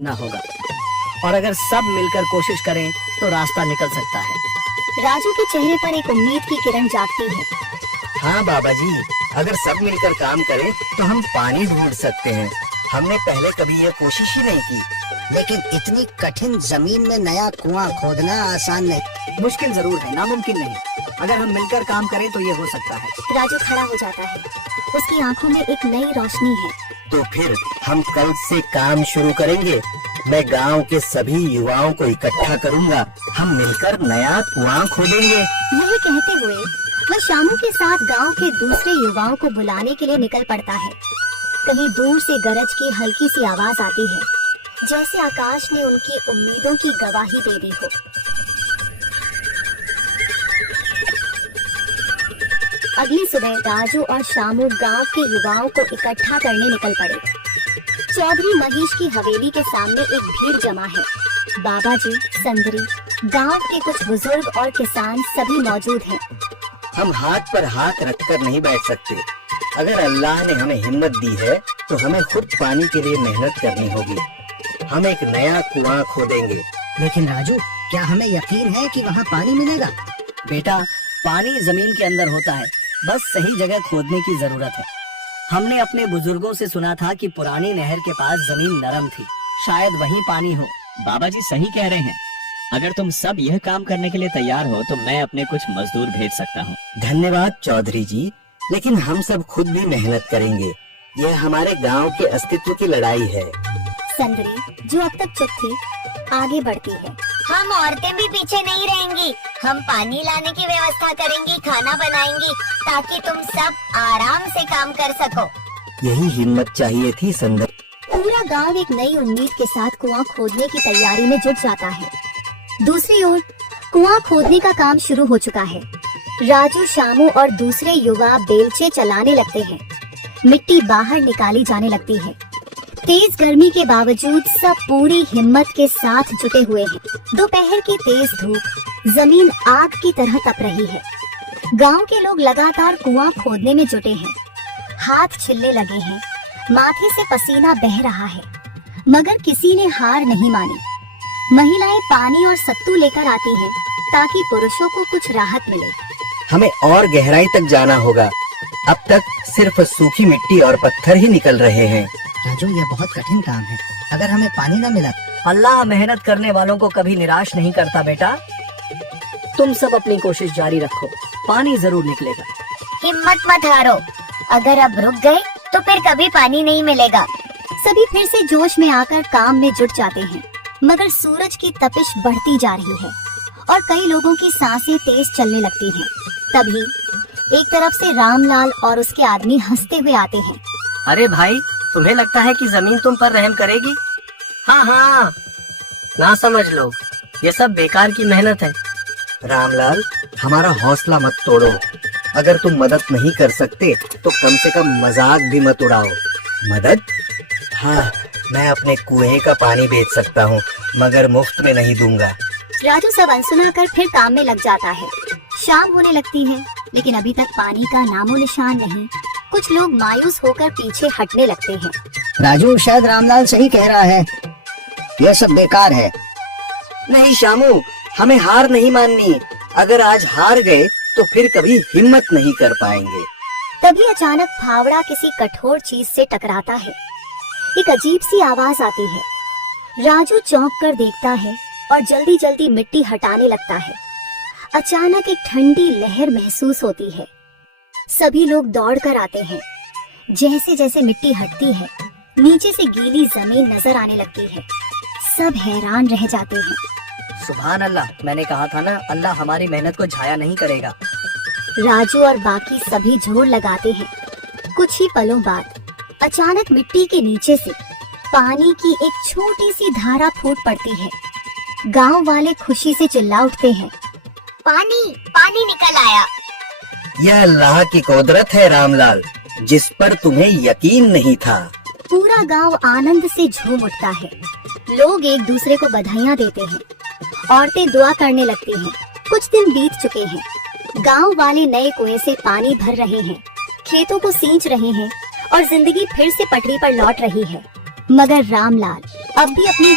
ना होगा, और अगर सब मिलकर कोशिश करें तो रास्ता निकल सकता है। राजू के चेहरे पर एक उम्मीद की किरण जागती है। हाँ बाबा जी, अगर सब मिलकर काम करें तो हम पानी ढूंढ सकते हैं। हमने पहले कभी ये कोशिश ही नहीं की। लेकिन इतनी कठिन जमीन में नया कुआं खोदना आसान नहीं। मुश्किल जरूर है, नामुमकिन नहीं। अगर हम मिलकर काम करें तो ये हो सकता है। राजू खड़ा हो जाता है, उसकी आंखों में एक नई रोशनी है। तो फिर हम कल से काम शुरू करेंगे। मैं गांव के सभी युवाओं को इकट्ठा करूंगा, हम मिलकर नया कुआं खोदेंगे। यही कहते हुए वह शामू के साथ गांव के दूसरे युवाओं को बुलाने के लिए निकल पड़ता है। कहीं दूर से गरज की हल्की सी आवाज आती है, जैसे आकाश ने उनकी उम्मीदों की गवाही दे दी हो। अगली सुबह राजू और शामू गांव के युवाओं को इकट्ठा करने निकल पड़े। चौधरी महेश की हवेली के सामने एक भीड़ जमा है। बाबा जी, संदरी, गांव के कुछ बुजुर्ग और किसान सभी मौजूद हैं। हम हाथ पर हाथ रखकर नहीं बैठ सकते। अगर अल्लाह ने हमें हिम्मत दी है तो हमें खुद पानी के लिए मेहनत करनी होगी। हम एक नया कुआं खोदेंगे। लेकिन राजू, क्या हमें यकीन है कि वहाँ पानी मिलेगा? बेटा, पानी जमीन के अंदर होता है, बस सही जगह खोदने की जरूरत है। हमने अपने बुजुर्गों से सुना था कि पुरानी नहर के पास जमीन नरम थी, शायद वहीं पानी हो। बाबा जी सही कह रहे हैं। अगर तुम सब यह काम करने के लिए तैयार हो तो मैं अपने कुछ मजदूर भेज सकता हूँ। धन्यवाद चौधरी जी, लेकिन हम सब खुद भी मेहनत करेंगे। यह हमारे गांव के अस्तित्व की लड़ाई है। संदरी, जो अब तक चुप थी, आगे बढ़ती है। हम औरतें भी पीछे नहीं रहेंगी। हम पानी लाने की व्यवस्था करेंगी, खाना बनाएंगी, ताकि तुम सब आराम से काम कर सको। यही हिम्मत चाहिए थी संदर। पूरा गांव एक नई उम्मीद के साथ कुआं खोदने की तैयारी में जुट जाता है। दूसरी ओर कुआं खोदने का काम शुरू हो चुका है। राजू, शामू और दूसरे युवा बेलचे चलाने लगते हैं। मिट्टी बाहर निकाली जाने लगती है। तेज गर्मी के बावजूद सब पूरी हिम्मत के साथ जुटे हुए हैं। दोपहर की तेज धूप, जमीन आग की तरह तप रही है। गांव के लोग लगातार कुआं खोदने में जुटे हैं। हाथ छिलने लगे हैं, माथे से पसीना बह रहा है, मगर किसी ने हार नहीं मानी। महिलाएं पानी और सत्तू लेकर आती हैं, ताकि पुरुषों को कुछ राहत मिले। हमें और गहराई तक जाना होगा। अब तक सिर्फ सूखी मिट्टी और पत्थर ही निकल रहे हैं। राजू, ये बहुत कठिन काम है। अगर हमें पानी न मिला? अल्लाह मेहनत करने वालों को कभी निराश नहीं करता बेटा। तुम सब अपनी कोशिश जारी रखो, पानी जरूर निकलेगा। हिम्मत मत हारो। अगर अब रुक गए तो फिर कभी पानी नहीं मिलेगा। सभी फिर से जोश में आकर काम में जुट जाते हैं, मगर सूरज की तपिश बढ़ती जा रही है और कई लोगों की सांसें तेज चलने लगती हैं। तभी एक तरफ से रामलाल और उसके आदमी हंसते हुए आते हैं। अरे भाई, तुम्हें लगता है कि जमीन तुम पर रहम करेगी? हाँ हाँ, ना समझ लो, ये सब बेकार की मेहनत है। रामलाल, हमारा हौसला मत तोड़ो। अगर तुम मदद नहीं कर सकते तो कम से कम मजाक भी मत उड़ाओ। मदद? हाँ, मैं अपने कुएं का पानी बेच सकता हूँ, मगर मुफ्त में नहीं दूंगा। राजू सब अनसुना कर फिर काम में लग जाता है। शाम होने लगती है, लेकिन अभी तक पानी का नामो निशान नहीं। कुछ लोग मायूस होकर पीछे हटने लगते हैं। राजू, शायद रामलाल सही कह रहा है, यह सब बेकार है। नहीं शामू, हमें हार नहीं माननी। अगर आज हार गए तो फिर कभी हिम्मत नहीं कर पाएंगे। तभी अचानक फावड़ा किसी कठोर चीज से टकराता है। एक अजीब सी आवाज आती है। राजू चौंक कर देखता है और जल्दी जल्दी मिट्टी हटाने लगता है। अचानक एक ठंडी लहर महसूस होती है। सभी लोग दौड़कर आते हैं। जैसे जैसे मिट्टी हटती है, नीचे से गीली जमीन नजर आने लगती है। सब हैरान रह जाते हैं। सुभान अल्लाह, मैंने कहा था ना, अल्लाह हमारी मेहनत को झाया नहीं करेगा। राजू और बाकी सभी जोर लगाते हैं। कुछ ही पलों बाद अचानक मिट्टी के नीचे से पानी की एक छोटी सी धारा फूट पड़ती है। गांव वाले खुशी से चिल्ला उठते हैं। पानी पानी निकल आया। यह अल्लाह की कुदरत है रामलाल, जिस पर तुम्हें यकीन नहीं था। पूरा गांव आनंद से झूम उठता है। लोग एक दूसरे को बधाइयां देते हैं। औरतें दुआ करने लगती हैं। कुछ दिन बीत चुके हैं। गांव वाले नए कुएं से पानी भर रहे हैं, खेतों को सींच रहे हैं और जिंदगी फिर से पटरी पर लौट रही है। मगर रामलाल अब भी अपनी